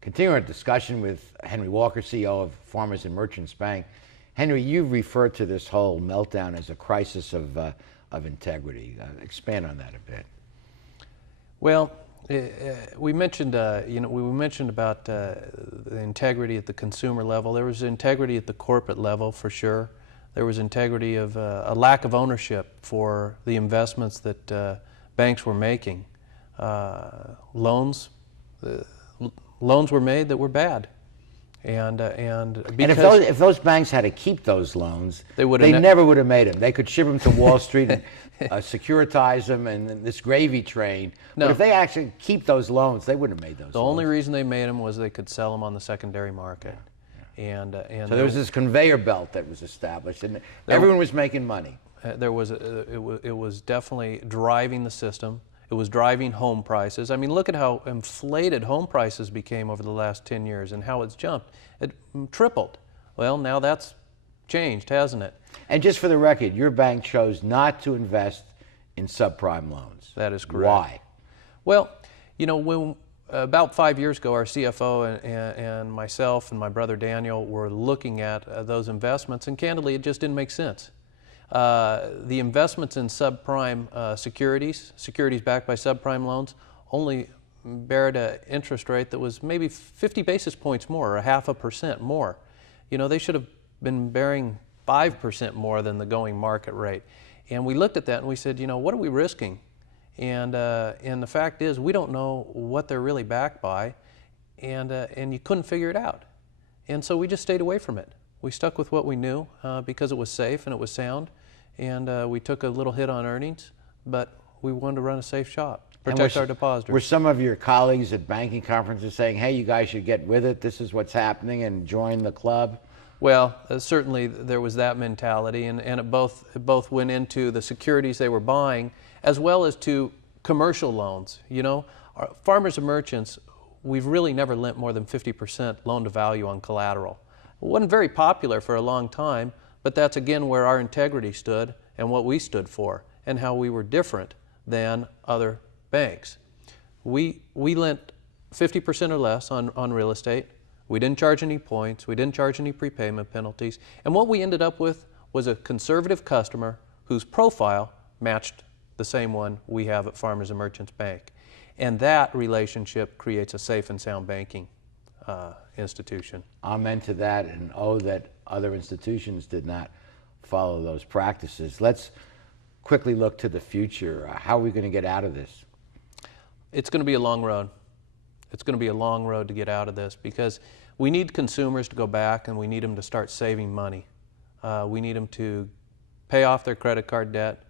Continue our discussion with Henry Walker, CEO of Farmers and Merchants Bank. Henry, you've referred to this whole meltdown as a crisis of integrity. Expand on that a bit. Well, we mentioned, we mentioned about the integrity at the consumer level. There was integrity at the corporate level for sure. There was integrity of a lack of ownership for the investments that banks were making. Loans were made that were bad, and if those banks had to keep those loans, they never would have made them. They could ship them to Wall Street and securitize them and this gravy train. No. But if they actually keep those loans, they wouldn't have made those loans. The only reason they made them was they could sell them on the secondary market. Yeah. So there was this conveyor belt that was established, and everyone was making money. It was definitely driving the system. It was driving home prices. I mean, look at how inflated home prices became over the last 10 years and how it's jumped. It tripled. Well, now that's changed, hasn't it? And just for the record, your bank chose not to invest in subprime loans. That is correct. Why? Well, when about 5 years ago, our CFO and myself and my brother Daniel were looking at those investments, and candidly, it just didn't make sense. The investments in subprime securities backed by subprime loans, only bear an interest rate that was maybe 50 basis points more, or 0.5% more. They should have been bearing 5% more than the going market rate. And we looked at that and we said, what are we risking? And the fact is, we don't know what they're really backed by, and you couldn't figure it out. And so we just stayed away from it. We stuck with what we knew because it was safe and it was sound, and we took a little hit on earnings, but we wanted to run a safe shop, protect our depositors. Were some of your colleagues at banking conferences saying, hey, you guys should get with it, this is what's happening, and join the club? Well, certainly there was that mentality, and it both went into the securities they were buying as well as to commercial loans. Our farmers and merchants, we've really never lent more than 50% loan to value on collateral. It wasn't very popular for a long time, but that's again where our integrity stood and what we stood for and how we were different than other banks. We lent 50% or less on real estate. We didn't charge any points. We didn't charge any prepayment penalties. And what we ended up with was a conservative customer whose profile matched the same one we have at Farmers and Merchants Bank. And that relationship creates a safe and sound banking institution. Amen to that, and that other institutions did not follow those practices. Let's quickly look to the future. How are we going to get out of this? It's going to be a long road. It's going to be a long road to get out of this, because we need consumers to go back and we need them to start saving money. We need them to pay off their credit card debt,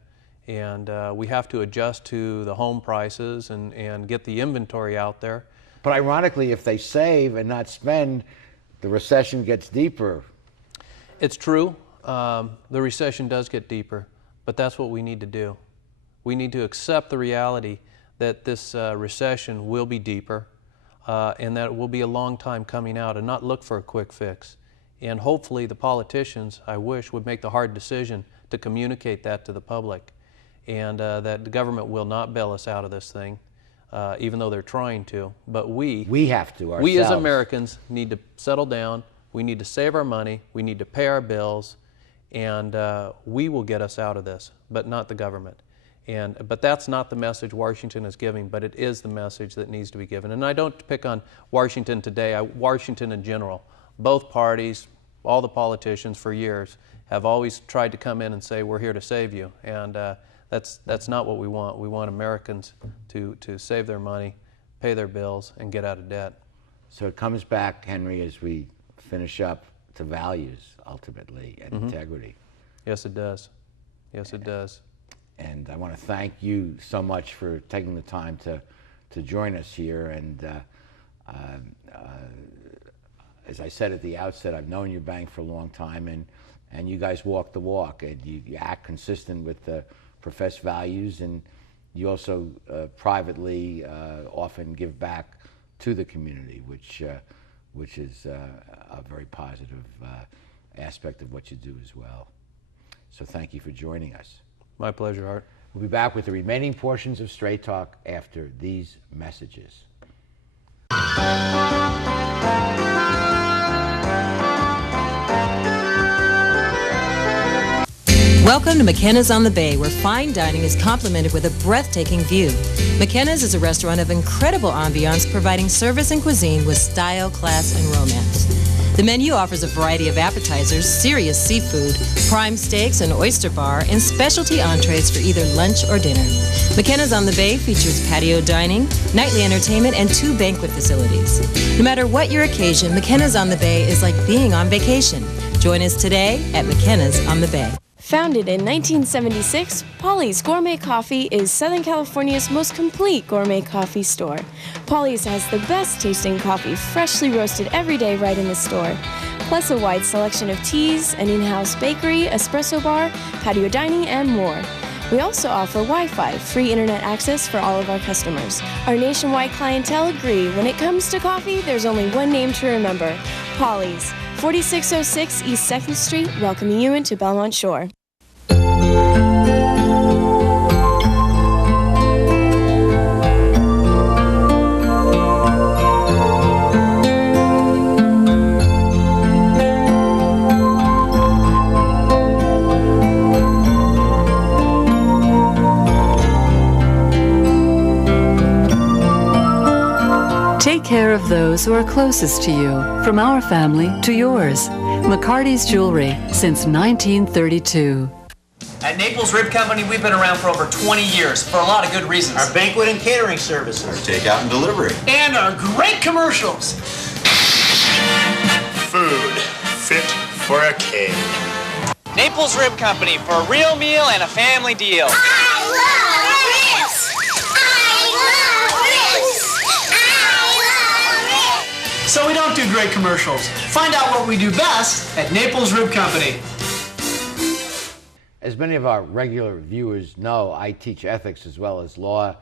and we have to adjust to the home prices and get the inventory out there. But ironically, if they save and not spend, the recession gets deeper. It's true. The recession does get deeper, but that's what we need to do. We need to accept the reality that this recession will be deeper, and that it will be a long time coming out, and not look for a quick fix. And hopefully the politicians, I wish, would make the hard decision to communicate that to the public, and that the government will not bail us out of this thing, even though they're trying to. But we have to ourselves. We as Americans need to settle down. We need to save our money. We need to pay our bills, and we will get us out of this, but not the government. But that's not the message Washington is giving, but it is the message that needs to be given. And I don't pick on Washington today, Washington in general. Both parties, all the politicians for years, have always tried to come in and say, we're here to save you. And that's not what we want. We want Americans to save their money, pay their bills, and get out of debt. So it comes back, Henry, as we finish up, to values, ultimately, and integrity. Yes, it does. Yes, it does. And I want to thank you so much for taking the time to join us here. And as I said at the outset, I've known your bank for a long time, and you guys walk the walk, and you act consistent with the professed values, and you also privately often give back to the community, which is a very positive aspect of what you do as well. So thank you for joining us. My pleasure, Art. We'll be back with the remaining portions of Straight Talk after these messages. Welcome to McKenna's on the Bay, where fine dining is complemented with a breathtaking view. McKenna's is a restaurant of incredible ambiance, providing service and cuisine with style, class, and romance. The menu offers a variety of appetizers, serious seafood, prime steaks, an oyster bar, and specialty entrees for either lunch or dinner. McKenna's on the Bay features patio dining, nightly entertainment, and 2 banquet facilities. No matter what your occasion, McKenna's on the Bay is like being on vacation. Join us today at McKenna's on the Bay. Founded in 1976, Polly's Gourmet Coffee is Southern California's most complete gourmet coffee store. Polly's has the best tasting coffee, freshly roasted every day right in the store, plus a wide selection of teas, an in-house bakery, espresso bar, patio dining, and more. We also offer Wi-Fi, free internet access for all of our customers. Our nationwide clientele agree when it comes to coffee, there's only one name to remember: Polly's, 4606 East 2nd Street, welcoming you into Belmont Shore. Take care of those who are closest to you, from our family to yours. McCarty's Jewelry, since 1932. At Naples Rib Company, we've been around for over 20 years for a lot of good reasons. Our banquet and catering services. Our takeout and delivery. And our great commercials. Food fit for a king. Naples Rib Company for a real meal and a family deal. I love ribs! I love ribs! I love ribs! So we don't do great commercials. Find out what we do best at Naples Rib Company. As many of our regular viewers know, I teach ethics as well as law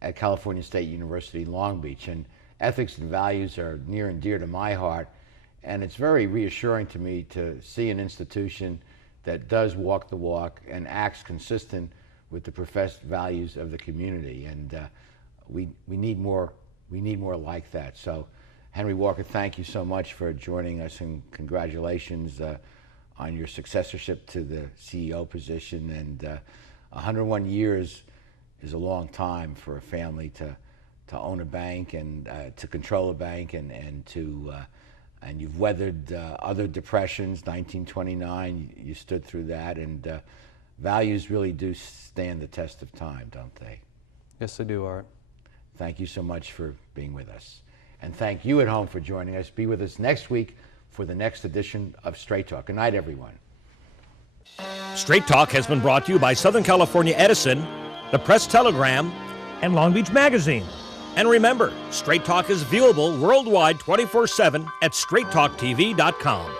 at California State University, Long Beach, and ethics and values are near and dear to my heart, and it's very reassuring to me to see an institution that does walk the walk and acts consistent with the professed values of the community, and we need more like that. So, Henry Walker, thank you so much for joining us, and congratulations on your successorship to the CEO position. And 101 years is a long time for a family to own a bank and to control a bank, and you've weathered other depressions. 1929, you stood through that, and values really do stand the test of time, don't they? Yes, they do, Art. Thank you so much for being with us. And thank you at home for joining us. Be with us next week for the next edition of Straight Talk. Good night, everyone. Straight Talk has been brought to you by Southern California Edison, the Press Telegram, and Long Beach Magazine. And remember, Straight Talk is viewable worldwide 24/7 at straighttalktv.com.